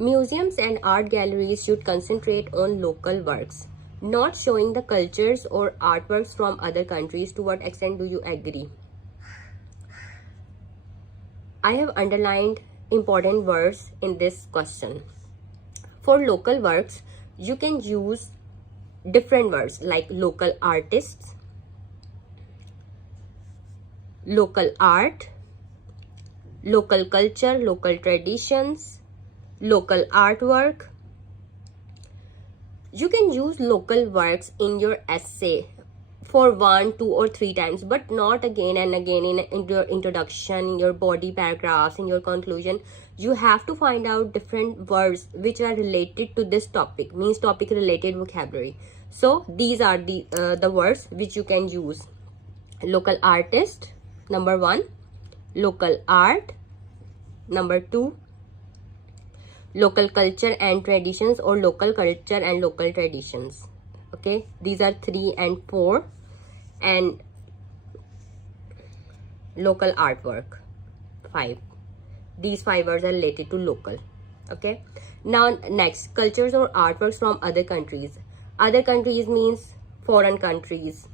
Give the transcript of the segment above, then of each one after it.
Museums and art galleries should concentrate on local works, not showing the cultures or artworks from other countries. To what extent do you agree? I have underlined important words in this question. For local works, you can use different words like local artists, local art, local culture, local traditions, local artwork. You can use local works in your essay for 1, 2 or 3 times, but not again and again in your introduction, in your body paragraphs, in your conclusion. You have to find out different words which are related to this topic, means topic related vocabulary. So these are the words which you can use. Local artist, number 1. Local art, number 2. Local culture and traditions, or local culture and local traditions. Okay, these are 3 and 4. And local artwork, 5. These 5 words are related to local. Okay, now next, cultures or artworks from other countries. Other countries means foreign countries.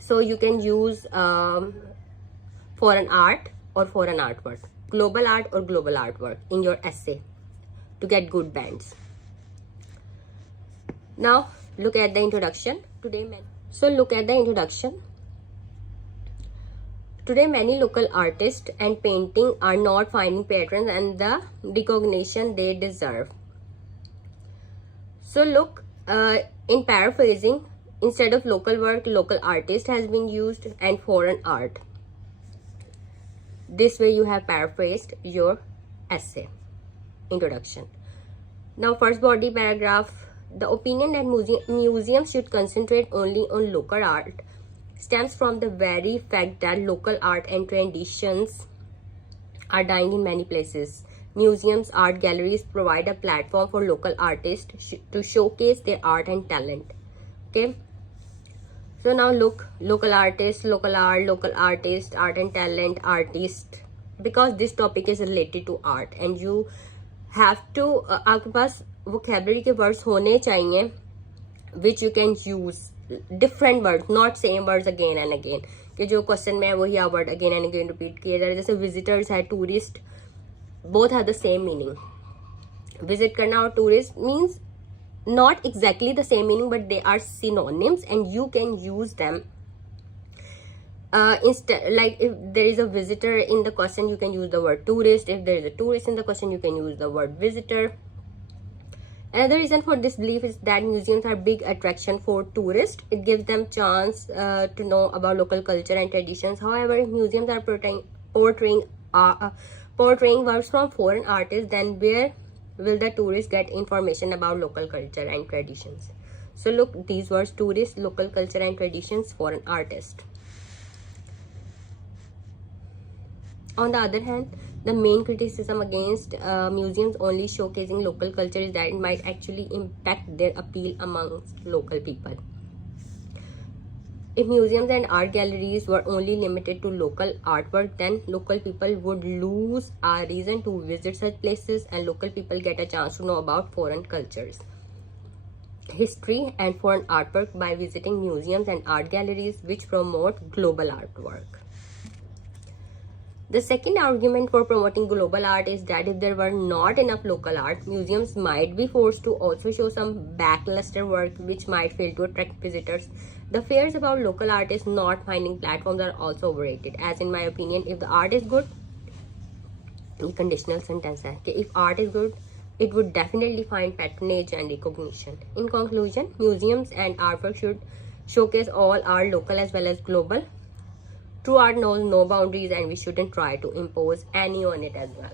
So you can use foreign art or foreign artwork, global art or global artwork in your essay to get good bands. Now look at the introduction. Look at the introduction. Today, many local artists and painting are not finding patrons and the recognition they deserve. So look, in paraphrasing, instead of local work, local artist has been used and foreign art. This way you have paraphrased your essay introduction. Now first body paragraph. The opinion that museums should concentrate only on local art stems from the very fact that local art and traditions are dying in many places. Museums, art galleries provide a platform for local artists to showcase their art and talent. Okay, so now look, local artists, local art, local artist, art and talent, artist, because this topic is related to art and you have to आपके पास vocabulary के words होने चाहिए which you can use different words, not same words again and again, कि जो question में है वही word again and again repeat किए जा रहे. जैसे visitors है, tourist, both have the same meaning. Visit करना और tourist means not exactly the same meaning, but they are synonyms and you can use them. Instead, like if there is a visitor in the question, you can use the word tourist. If there is a tourist in the question, you can use the word visitor. Another reason for this belief is that museums are big attraction for tourists. It gives them chance to know about local culture and traditions. However, if museums are portraying works from foreign artists, then where will the tourists get information about local culture and traditions? So look, these words: tourist, local culture and traditions, foreign artist. On the other hand, the main criticism against museums only showcasing local culture is that it might actually impact their appeal amongst local people. If museums and art galleries were only limited to local artwork, then local people would lose a reason to visit such places and local people get a chance to know about foreign cultures, history and foreign artwork by visiting museums and art galleries which promote global artwork. The second argument for promoting global art is that if there were not enough local art, museums might be forced to also show some lackluster work which might fail to attract visitors. The fears about local artists not finding platforms are also overrated, as in my opinion, if the art is good, the conditional sentence hai कि if art is good, it would definitely find patronage and recognition. In conclusion, museums and artwork should showcase all art, local as well as global. True art knows no boundaries and we shouldn't try to impose any on it as well.